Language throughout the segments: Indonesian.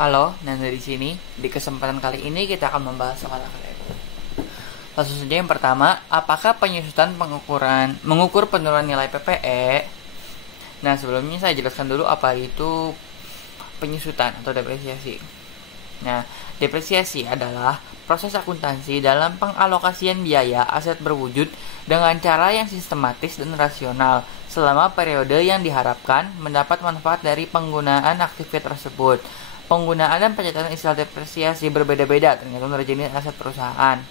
Halo, Nanda di sini. Di kesempatan kali ini kita akan membahas soal AKP. Langsung saja yang pertama, apakah penyusutan mengukur penurunan nilai PPE? Nah, sebelumnya saya jelaskan dulu apa itu penyusutan atau depresiasi. Nah, depresiasi adalah proses akuntansi dalam pengalokasian biaya aset berwujud dengan cara yang sistematis dan rasional selama periode yang diharapkan mendapat manfaat dari penggunaan aktivitas tersebut. Penggunaan dan pencatatan istilah depresiasi berbeda-beda tergantung dari jenis aset perusahaan.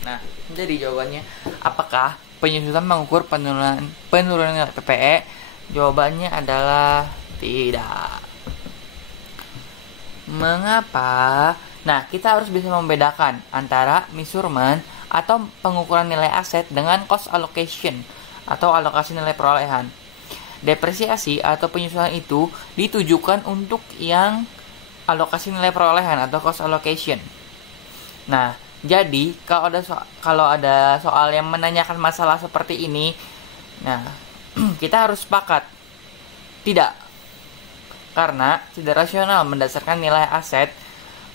Nah, jadi jawabannya, apakah penyusutan mengukur penurunan nilai PPE? Jawabannya adalah tidak. Mengapa? Nah, kita harus bisa membedakan antara measurement atau pengukuran nilai aset dengan cost allocation atau alokasi nilai perolehan. Depresiasi atau penyusutan itu ditujukan untuk yang alokasi nilai perolehan atau cost allocation. Nah, jadi kalau ada soal yang menanyakan masalah seperti ini, nah kita harus sepakat tidak, karena tidak rasional mendasarkan nilai aset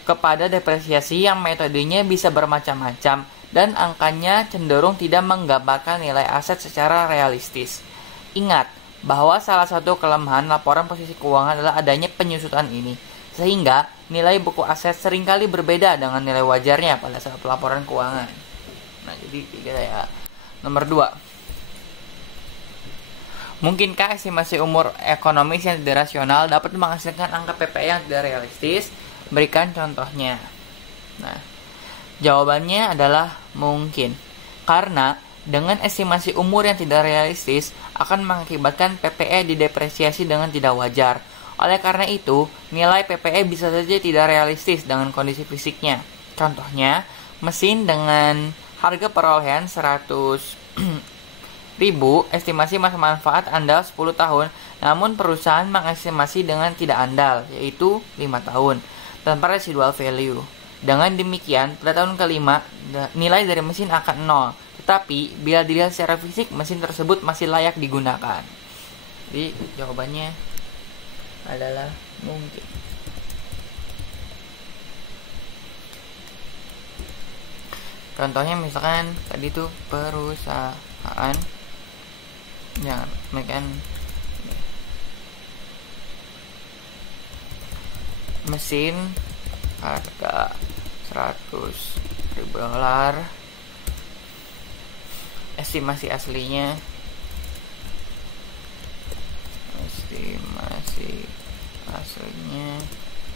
kepada depresiasi yang metodenya bisa bermacam-macam dan angkanya cenderung tidak menggambarkan nilai aset secara realistis. Ingat bahwa salah satu kelemahan laporan posisi keuangan adalah adanya penyusutan ini, sehingga nilai buku aset seringkali berbeda dengan nilai wajarnya pada saat pelaporan keuangan. Nah, jadi kita ya. Nomor 2. Mungkinkah estimasi umur ekonomis yang tidak rasional dapat menghasilkan angka PPE yang tidak realistis? Berikan contohnya. Nah, jawabannya adalah mungkin. Karena dengan estimasi umur yang tidak realistis akan mengakibatkan PPE didepresiasi dengan tidak wajar. Oleh karena itu, nilai PPE bisa saja tidak realistis dengan kondisi fisiknya. Contohnya, mesin dengan harga perolehan 100.000, estimasi masa manfaat andal 10 tahun, namun perusahaan mengestimasi dengan tidak andal, yaitu 5 tahun, tanpa residual value. Dengan demikian, pada tahun kelima, nilai dari mesin akan 0. Tetapi, bila dilihat secara fisik, mesin tersebut masih layak digunakan. Jadi, jawabannya adalah mungkin. Contohnya misalkan tadi itu perusahaan yang mesin harga $100.000, estimasi aslinya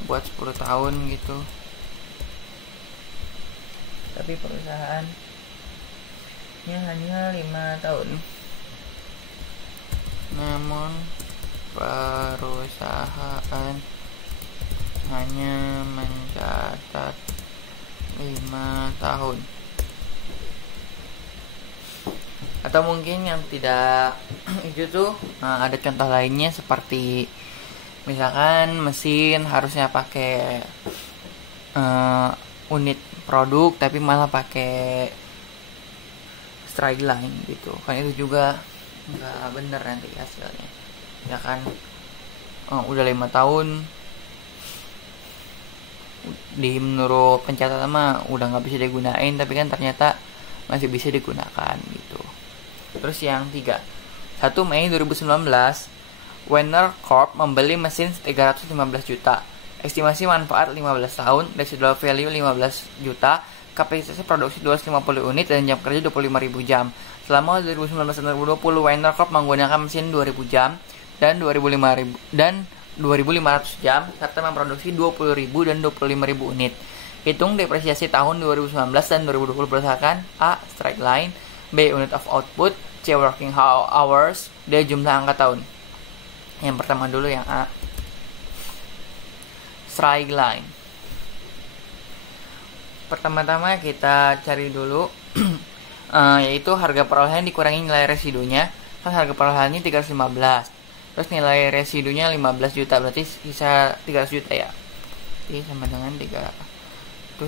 buat 10 tahun gitu, tapi perusahaannya hanya 5 tahun. Namun perusahaan hanya mencatat 5 tahun. Atau mungkin yang tidak itu tuh, ada contoh lainnya seperti misalkan mesin harusnya pakai unit produk tapi malah pakai straight line gitu kan, itu juga nggak bener nanti hasilnya ya kan. Udah 5 tahun menurut pencatatan mah udah nggak bisa digunain, tapi kan ternyata masih bisa digunakan gitu. Terus yang 3, 1 Mei 2019 Werner Corp membeli mesin 315 juta, estimasi manfaat 15 tahun, residual value 15 juta, kapasitas produksi 250 unit dan jam kerja 25.000 jam. Selama 2019-2020 Werner Corp menggunakan mesin 2000 jam dan 2.500 jam serta memproduksi 20.000 dan 25.000 unit. Hitung depresiasi tahun 2019 dan 2020 berdasarkan A. Straight line, B. Unit of output, C. Working hours, D. Jumlah angka tahun. Yang pertama dulu yang A, straight line. Pertama-tama kita cari dulu yaitu harga perolehan dikurangi nilai residunya. Kan harga perolehannya 315, terus nilai residunya 15 juta, berarti sisa 300 juta ya. Jadi sama dengan 315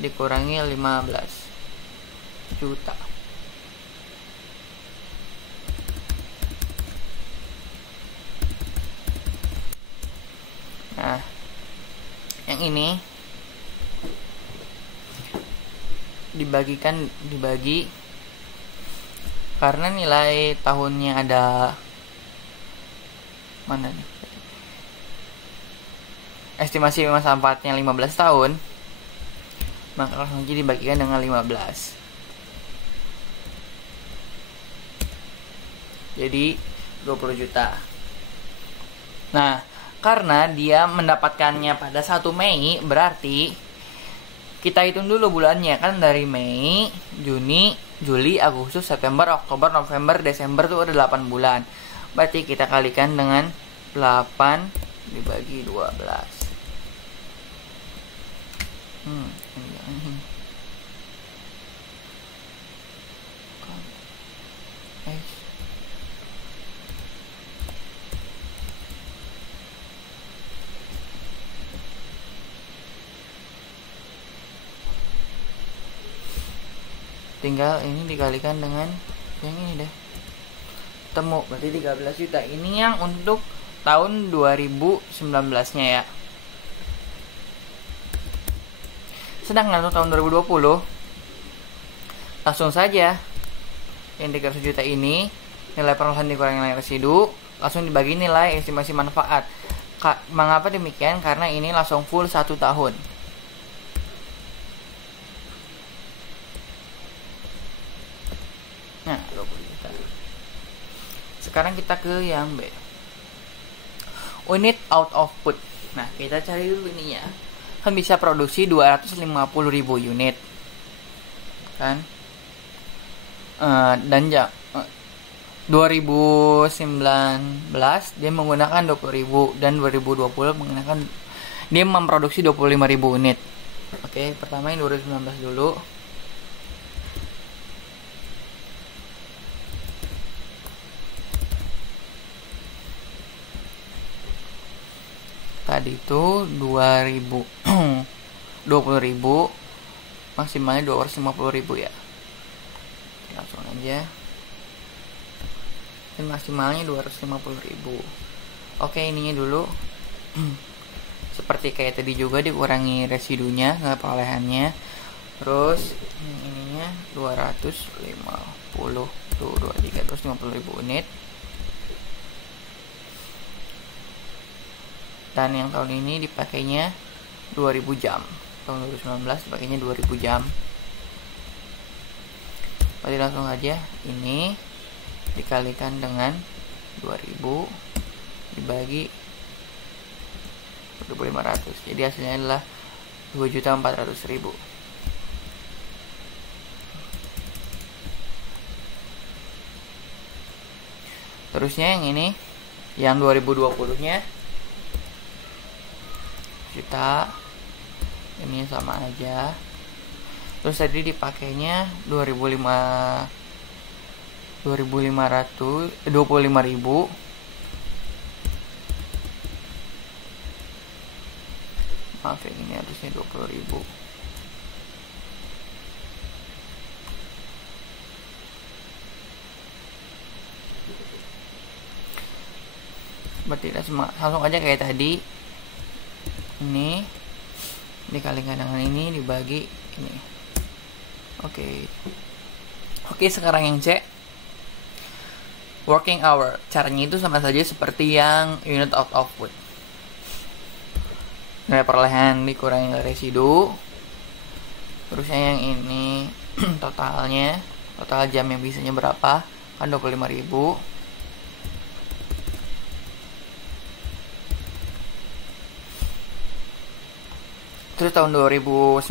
dikurangi 15 juta. Nah, Yang ini dibagi karena nilai tahunnya ada mana nih, estimasi masa manfaatnya 15 tahun, maka langsung aja dibagikan dengan 15. Jadi 20 juta. Nah, karena dia mendapatkannya pada 1 Mei, berarti kita hitung dulu bulannya kan, dari Mei, Juni, Juli, Agustus, September, Oktober, November, Desember tuh ada 8 bulan. Berarti kita kalikan dengan 8 dibagi 12. Ini. Tinggal ini dikalikan dengan yang ini deh, temu, berarti 13 juta. Ini yang untuk tahun 2019 nya ya. Sedangkan untuk tahun 2020 langsung saja yang 13 juta ini nilai perolehan dikurangi nilai residu, langsung dibagi nilai estimasi manfaat. Mengapa demikian? Karena ini langsung full 1 tahun. Nah, 20 juta. Sekarang kita ke yang B. Unit out of put. Nah, kita cari dulu ininya. Kan bisa produksi 250.000 unit. Kan? Dan 2019 dia menggunakan 20.000 dan 2020 dia memproduksi 25.000 unit. Oke, pertama yang 2019 dulu. Tadi itu 20.000, maksimalnya 250.000 ya. Langsung aja. Dan maksimalnya 250.000. Oke, ininya dulu. Seperti kayak tadi juga dikurangi residunya, nggak perolehannya. Terus ininya 250 tuh 250.000 unit. Dan yang tahun ini dipakainya 2000 jam. Tahun 2019 dipakainya 2000 jam. Berarti langsung aja ini dikalikan dengan 2000 dibagi 2.500. Jadi hasilnya adalah 2.400.000. Terusnya yang ini, yang 2020-nya kita ini sama aja. Terus tadi dipakainya 25.000. Maaf ya, ini harusnya 20.000. Berarti langsung aja kayak tadi. Ini dikalikan dengan ini dibagi ini. Oke, sekarang yang C, working hour. Caranya itu sama saja seperti yang unit out of put. Nilai perolehan dikurangi nilai residu. Terusnya yang ini total jam yang bisanya berapa, kan 25.000. Terus tahun 2019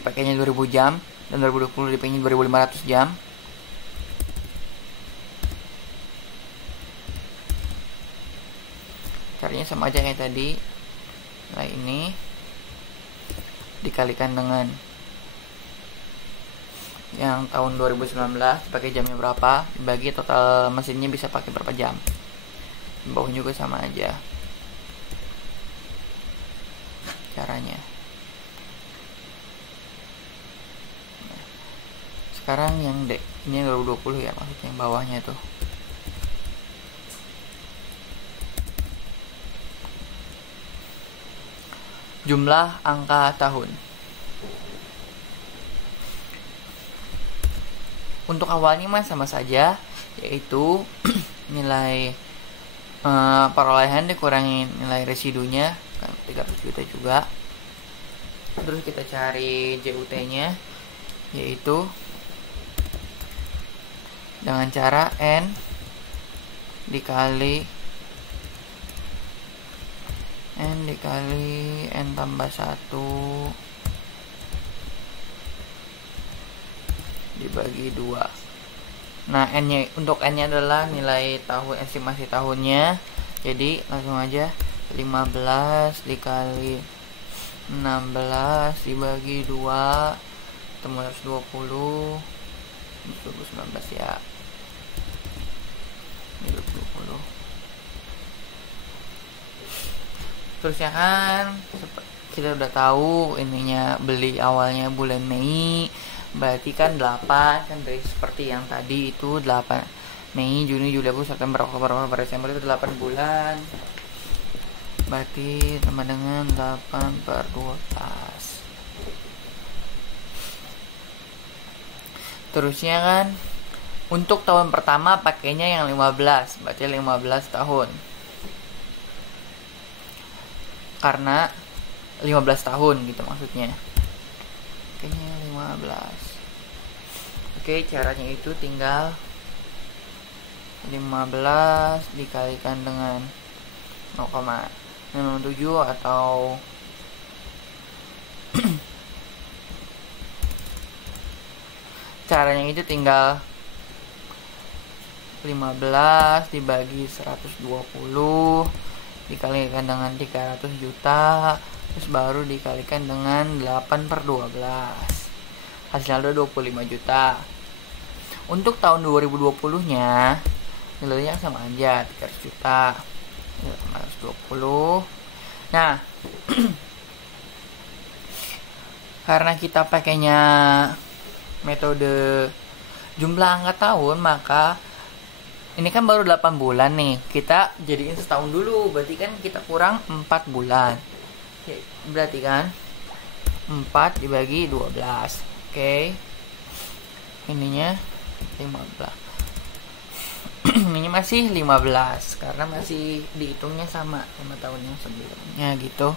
dipakainya 2000 jam dan 2020 dipakainya 2.500 jam. Caranya sama aja kayak tadi. Nah, ini dikalikan dengan yang tahun 2019 dipakai jamnya berapa, dibagi total mesinnya bisa pakai berapa jam. Di bawah juga sama aja caranya. Sekarang yang D, ini yang 2020 ya, maksudnya yang bawahnya tuh. jumlah angka tahun. Untuk awalnya mah sama saja, yaitu nilai perolehan dikurangi nilai residunya kan 300 juta juga. Terus kita cari JUT-nya, yaitu dengan cara N dikali N tambah 1 dibagi 2. Nah, untuk N-nya adalah nilai tahun, estimasi tahunnya. Jadi langsung aja 15 dikali 16 dibagi 2 ketemu 120 2019 ya. Ini 20. Terusnya kan kita udah tahu ininya beli awalnya bulan Mei, berarti kan 8 kan dari seperti yang tadi itu 8 Mei, Juni, Juli, Agustus, September, Oktober, November, Desember itu 8 bulan. Berarti sama dengan 8/12. Terusnya kan untuk tahun pertama pakainya yang 15, berarti 15 tahun. Karena 15 tahun gitu maksudnya. Kayaknya 15. Oke, caranya itu tinggal 15 dikalikan dengan 0,67 atau caranya itu tinggal 15 dibagi 120 dikalikan dengan 300 juta, terus baru dikalikan dengan 8/12. Hasilnya ada 25 juta. Untuk tahun 2020 nya nilainya sama aja 300 juta 820. Nah karena kita pakainya metode jumlah angka tahun, maka ini kan baru 8 bulan nih, kita jadiin setahun dulu, berarti kan kita kurang 4 bulan. Oke, berarti kan 4 dibagi 12. Oke, ininya 15. Ini masih 15 karena masih dihitungnya sama tahun yang sebelumnya gitu.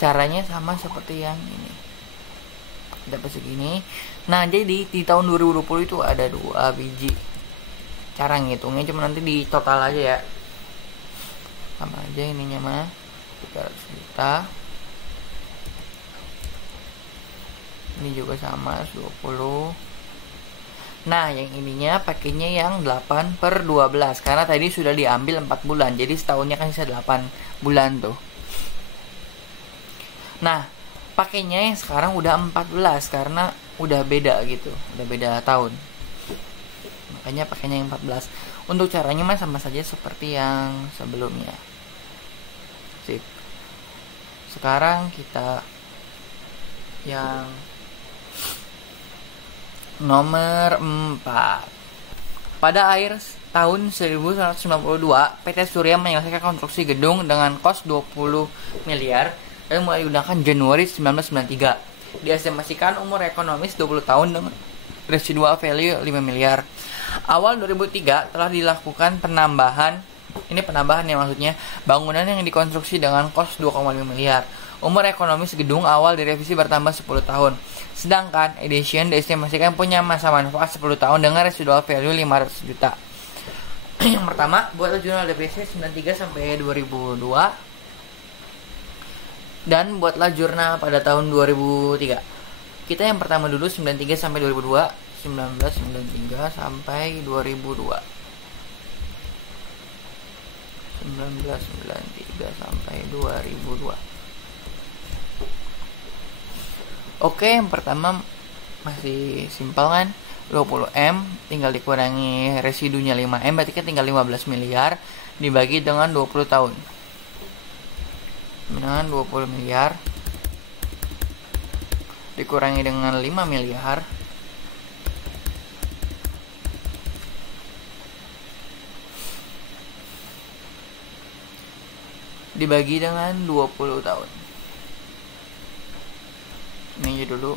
Caranya sama seperti yang ini, dapat segini. Nah, jadi di tahun 2020 itu ada 2 biji. Cara ngitungnya cuma nanti di total aja ya. Sama aja ininya mah 300 juta. Ini juga sama 120. Nah, yang ininya pakainya yang 8/12 karena tadi sudah diambil 4 bulan. Jadi setahunnya kan bisa 8 bulan tuh. Nah, pakainya yang sekarang udah 14 karena udah beda gitu, udah beda tahun. Makanya pakainya yang 14. Untuk caranya mah sama saja seperti yang sebelumnya. Sip. Sekarang kita yang nomor 4. Pada akhir tahun 1992, PT Surya menyelesaikan konstruksi gedung dengan kos 20 miliar dan mulai digunakan Januari 1993. Diestimasikan umur ekonomis 20 tahun dengan residual value 5 miliar. Awal 2003 telah dilakukan penambahan, ini penambahan ya maksudnya, bangunan yang dikonstruksi dengan kos 2,5 miliar. Umur ekonomis gedung awal direvisi bertambah 10 tahun. Sedangkan Edition diestimasikan punya masa manfaat 10 tahun dengan residual value 500 juta. Yang pertama, buatlah jurnal DPC 93 sampai 2002. Dan buatlah jurnal pada tahun 2003. Kita yang pertama dulu 93 sampai 2002, 1993 sampai 2002. 1993 sampai 2002. Oke, yang pertama masih simpel kan, 20M tinggal dikurangi residunya 5M, berarti kan tinggal 15 miliar dibagi dengan 20 tahun. Dengan 20 miliar dikurangi dengan 5 miliar dibagi dengan 20 tahun. Ini aja dulu.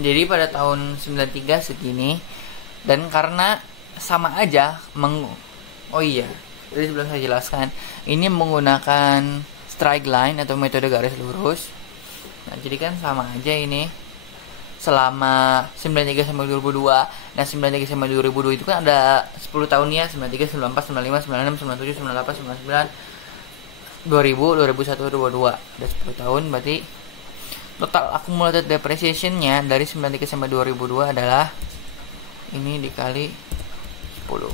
Jadi pada tahun 93 segini, dan karena sama aja oh iya, tadi sebelum saya jelaskan, ini menggunakan strike line atau metode garis lurus. Nah, jadi kan sama aja ini selama 93 sampai 2002. Nah, 93 sampai 2002 itu kan ada 10 tahun ya, 93, 94, 95, 96, 97, 98, 99, 2000, 2001, 2022. Ada 10 tahun, berarti total accumulated depreciation-nya dari 93 sampai 2002 adalah ini dikali 10.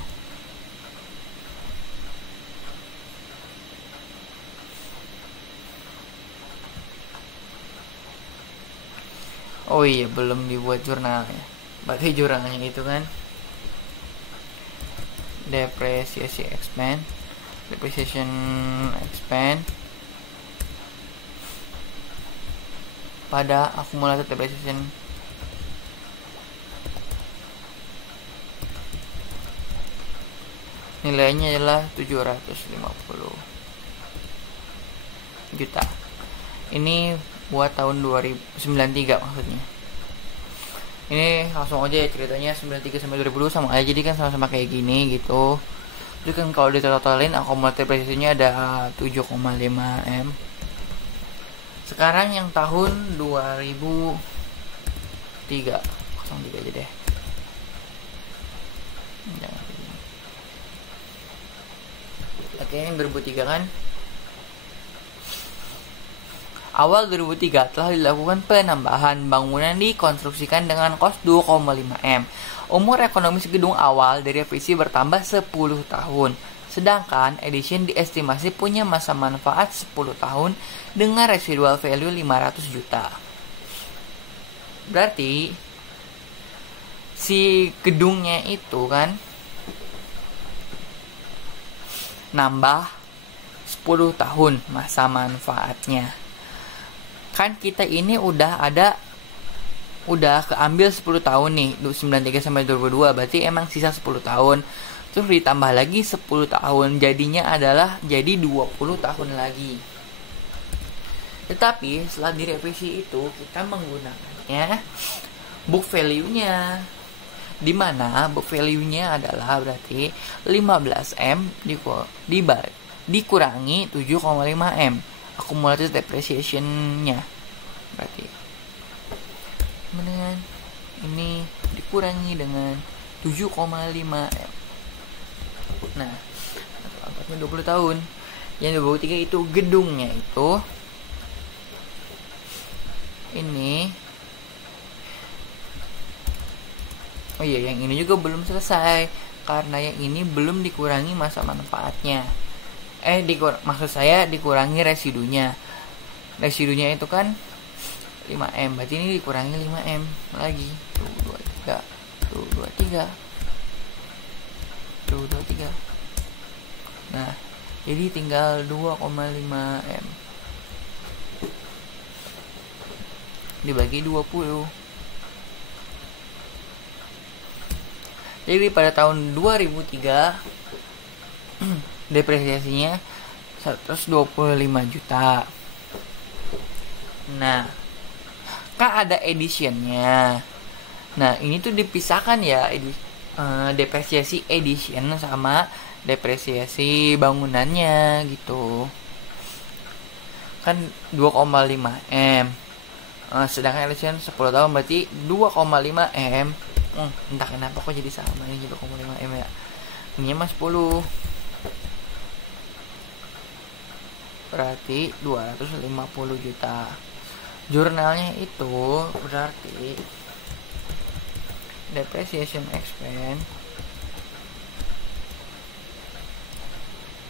Oh iya, belum dibuat jurnalnya. Berarti jurnalnya itu kan depresiasi expand, depreciation expand pada accumulated depreciation nilainya adalah 750 juta. Ini buat tahun 2093 maksudnya. Ini langsung aja ya ceritanya, 93 sampai 2002 sama aja, jadi kan sama-sama kayak gini gitu. Jadi kan kalau ditotalin accumulated depreciation-nya ada 7,5 M. Sekarang yang tahun 2003 03 aja deh. Oke, yang 2003 kan. Awal 2003 telah dilakukan penambahan bangunan dikonstruksikan dengan kos 2,5 M. Umur ekonomis gedung awal dari revisi bertambah 10 tahun. Sedangkan Edition diestimasi punya masa manfaat 10 tahun dengan residual value 500 juta. Berarti si gedungnya itu kan nambah 10 tahun masa manfaatnya. Kan kita ini udah keambil 10 tahun nih, 93 sampai 2002, berarti emang sisa 10 tahun. Terus ditambah lagi 10 tahun, jadinya adalah jadi 20 tahun lagi. Tetapi setelah direvisi itu kita menggunakannya book value-nya, dimana book value-nya adalah berarti 15M dikurangi 7,5M accumulated depreciation-nya. Berarti dengan ini dikurangi dengan 7,5M. Nah, angkatnya 20 tahun. Yang 23 itu gedungnya itu ini. Oh iya, yang ini juga belum selesai karena yang ini belum dikurangi masa manfaatnya. Maksud saya dikurangi residunya. Residunya itu kan 5M, berarti ini dikurangi 5M lagi. Tuh 23. Tuh 23. Tuh 23. Nah, jadi tinggal 2,5M dibagi 20. Jadi pada tahun 2003 depresiasinya 125 juta. Nah, kan ada editionnya. Nah, ini tuh dipisahkan ya, depresiasi edition sama depresiasi bangunannya gitu. Kan 2,5M. Sedangkan edition 10 tahun berarti 2,5M. Entah kenapa kok jadi sama ini 2,5M ya. Ini mah 10. Berarti 250 juta. Jurnalnya itu berarti depreciation expense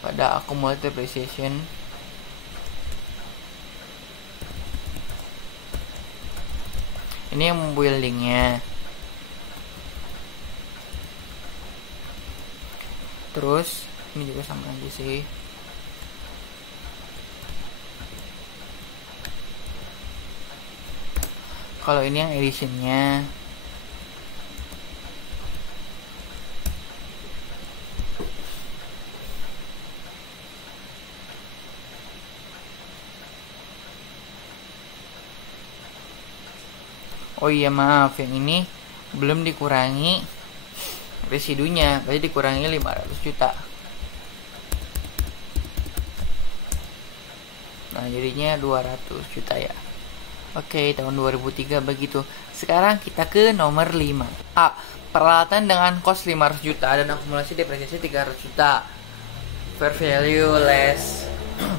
pada accumulated depreciation ini yang buildingnya. Terus ini juga sama aja sih. Kalau ini yang editionnya. Oh iya maaf, yang ini belum dikurangi residunya, berarti dikurangi 500 juta. Nah jadinya 200 juta ya. Oke, tahun 2003 begitu. Sekarang kita ke nomor 5. A. Peralatan dengan kos 500 juta dan akumulasi depresiasi 300 juta. Fair value less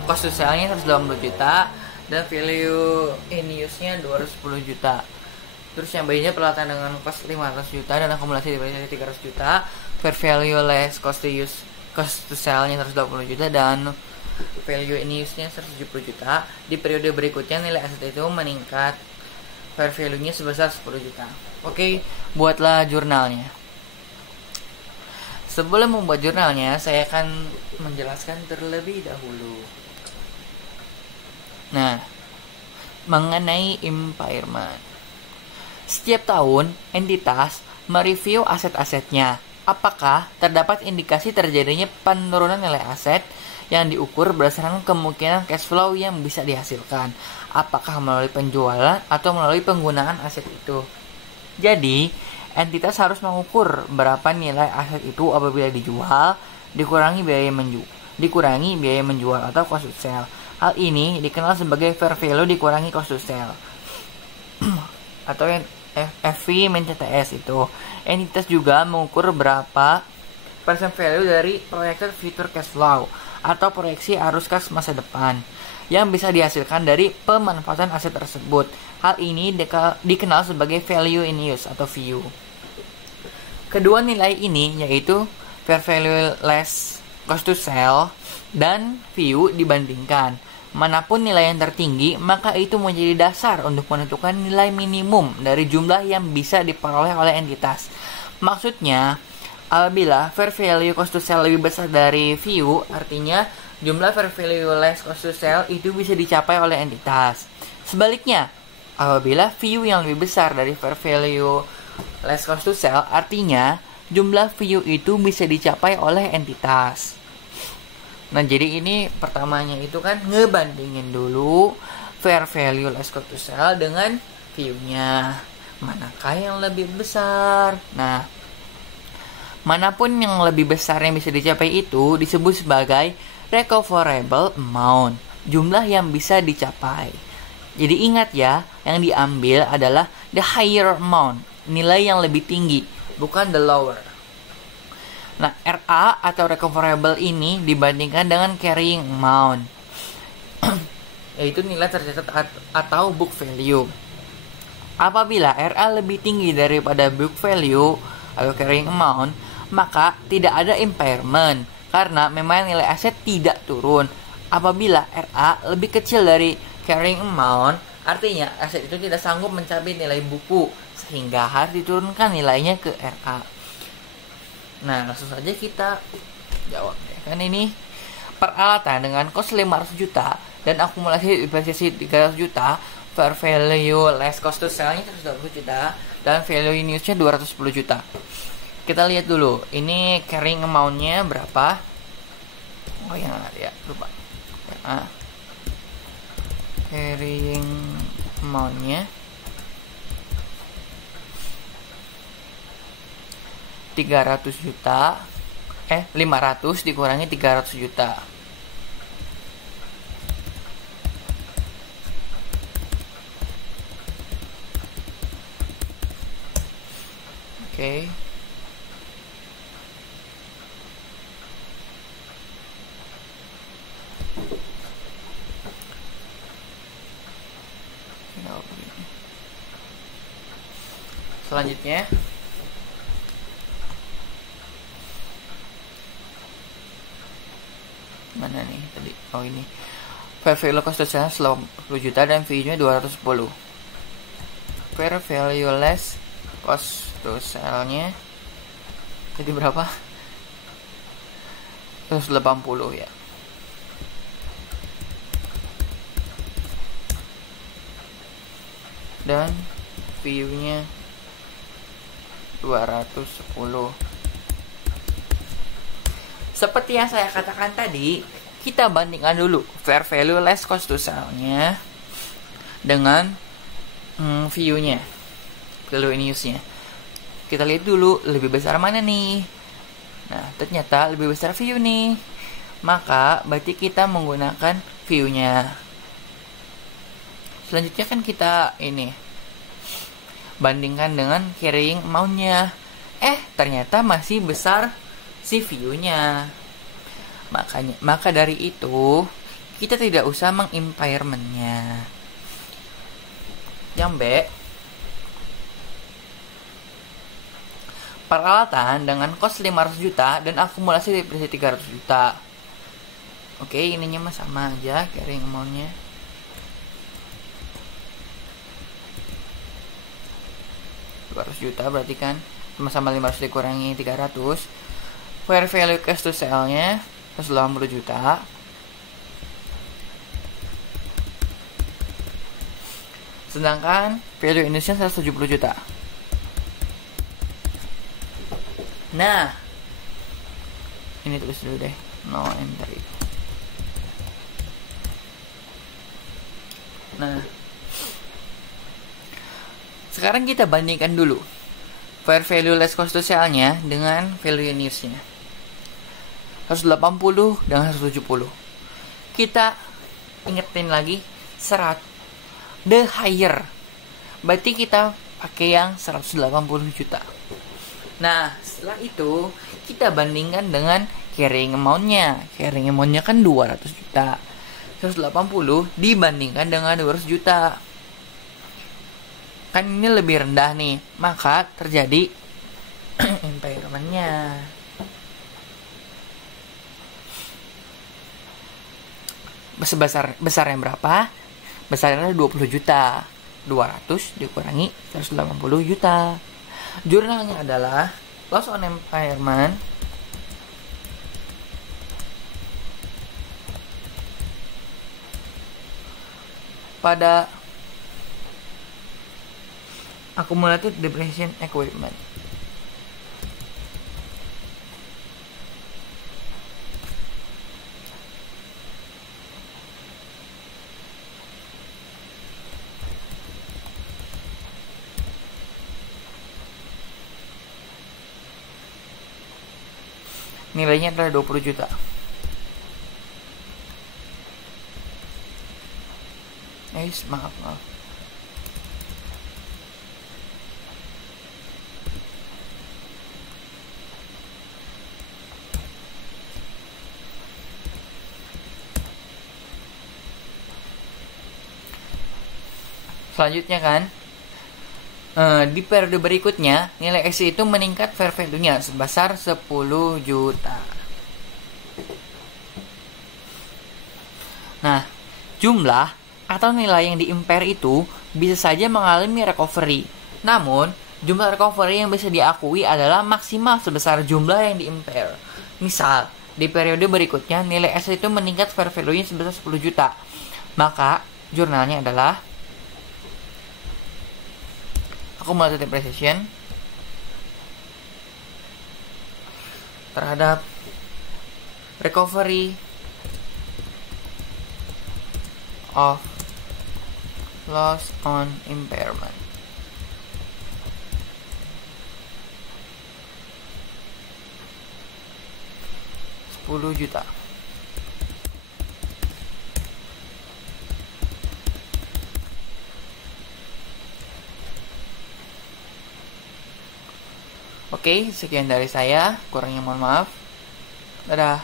cost to sell-nya 180 juta dan value in use-nya 210 juta. Terus yang B-nya peralatan dengan kos 500 juta dan akumulasi depresiasi 300 juta. Fair value less cost to sell-nya 120 juta dan value in use-nya 170 juta. Di periode berikutnya nilai aset itu meningkat, fair value-nya sebesar 10 juta. Oke, buatlah jurnalnya. Sebelum membuat jurnalnya, saya akan menjelaskan terlebih dahulu. Nah, mengenai impairment. Setiap tahun, entitas mereview aset-asetnya. Apakah terdapat indikasi terjadinya penurunan nilai aset yang diukur berdasarkan kemungkinan cash flow yang bisa dihasilkan, apakah melalui penjualan atau melalui penggunaan aset itu. Jadi, entitas harus mengukur berapa nilai aset itu apabila dijual, dikurangi biaya menjual atau cost to sell. Hal ini dikenal sebagai fair value dikurangi cost to sell atau yang FV min CTS itu. Entitas juga mengukur berapa persen value dari projected future cash flow atau proyeksi arus kas masa depan yang bisa dihasilkan dari pemanfaatan aset tersebut. Hal ini dikenal sebagai value in use atau VU. Kedua nilai ini yaitu fair value less cost to sell dan VU dibandingkan. Manapun nilai yang tertinggi, maka itu menjadi dasar untuk menentukan nilai minimum dari jumlah yang bisa diperoleh oleh entitas. Maksudnya, apabila fair value cost to sell lebih besar dari VU, artinya jumlah fair value less cost to sell itu bisa dicapai oleh entitas. Sebaliknya, apabila VU yang lebih besar dari fair value less cost to sell, artinya jumlah VU itu bisa dicapai oleh entitas. Nah, jadi ini pertamanya itu kan ngebandingin dulu fair value less cost to sell dengan VU-nya. Manakah yang lebih besar? Nah, manapun yang lebih besar yang bisa dicapai itu disebut sebagai recoverable amount, jumlah yang bisa dicapai. Jadi ingat ya, yang diambil adalah the higher amount, nilai yang lebih tinggi, bukan the lower. Nah, RA atau recoverable ini dibandingkan dengan carrying amount, yaitu nilai tercatat atau book value. Apabila RA lebih tinggi daripada book value atau carrying amount, maka tidak ada impairment karena memang nilai aset tidak turun. Apabila RA lebih kecil dari carrying amount, artinya aset itu tidak sanggup mencapai nilai buku sehingga harus diturunkan nilainya ke RA. Nah, langsung saja kita jawab ya. Kan ini peralatan dengan kos 500 juta dan akumulasi depresiasi 300 juta, fair value less cost to sell-nya 120 juta dan value in use-nya 210 juta. Kita lihat dulu, ini carrying amount-nya berapa? Oh yang ya, lupa. Carrying amount-nya 300 juta 500 dikurangi 300 juta. Oke. Selanjutnya mana nih tadi? Oh ini. Fair value cost to sell 80 juta dan VU-nya 210. Fair value less cost to sell-nya jadi berapa? 180 ya. Dan view-nya 210. Seperti yang saya katakan tadi, kita bandingkan dulu fair value less cost to sell-nya dengan view-nya, value in use-nya. Kita lihat dulu lebih besar mana nih. Nah, ternyata lebih besar view nih. Maka berarti kita menggunakan view-nya. Selanjutnya kan kita ini bandingkan dengan carrying amount-nya. Ternyata masih besar si view-nya. Maka dari itu kita tidak usah mengimpairment-nya. Yang B, peralatan dengan cost 500 juta dan akumulasi depresiasi 300 juta. Oke, ininya mah sama aja carrying amount-nya. Juta berarti kan sama-sama 500 dikurangi 300. Fair value cash to sell-nya 180 juta. Sedangkan value in use-nya 170 juta. Nah, ini tulis dulu deh, no entry. Nah, sekarang kita bandingkan dulu fair value less cost to sell-nya dengan value in use-nya. 180 dengan 170. Kita ingetin lagi serat the higher. Berarti kita pakai yang 180 juta. Nah, setelah itu kita bandingkan dengan carrying amount-nya. Carrying amount-nya kan 200 juta. 180 dibandingkan dengan 200 juta. Kan ini lebih rendah nih, maka terjadi impairment-nya. Besarnya berapa? Besarnya 20 juta. 200 dikurangi 180 juta. Jurnalnya adalah loss on impairment pada accumulated depreciation equipment. Nilainya adalah 20 juta. Maaf. Selanjutnya kan, di periode berikutnya nilai SI itu meningkat fair value-nya sebesar 10 juta. Nah, jumlah atau nilai yang di-impair itu bisa saja mengalami recovery. Namun, jumlah recovery yang bisa diakui adalah maksimal sebesar jumlah yang di-impair. Misal, di periode berikutnya nilai SI itu meningkat fair value-nya sebesar 10 juta. Maka, jurnalnya adalah accumulated depreciation terhadap recovery of loss on impairment. $10 juta. Oke, sekian dari saya. Kurangnya mohon maaf. Dadah.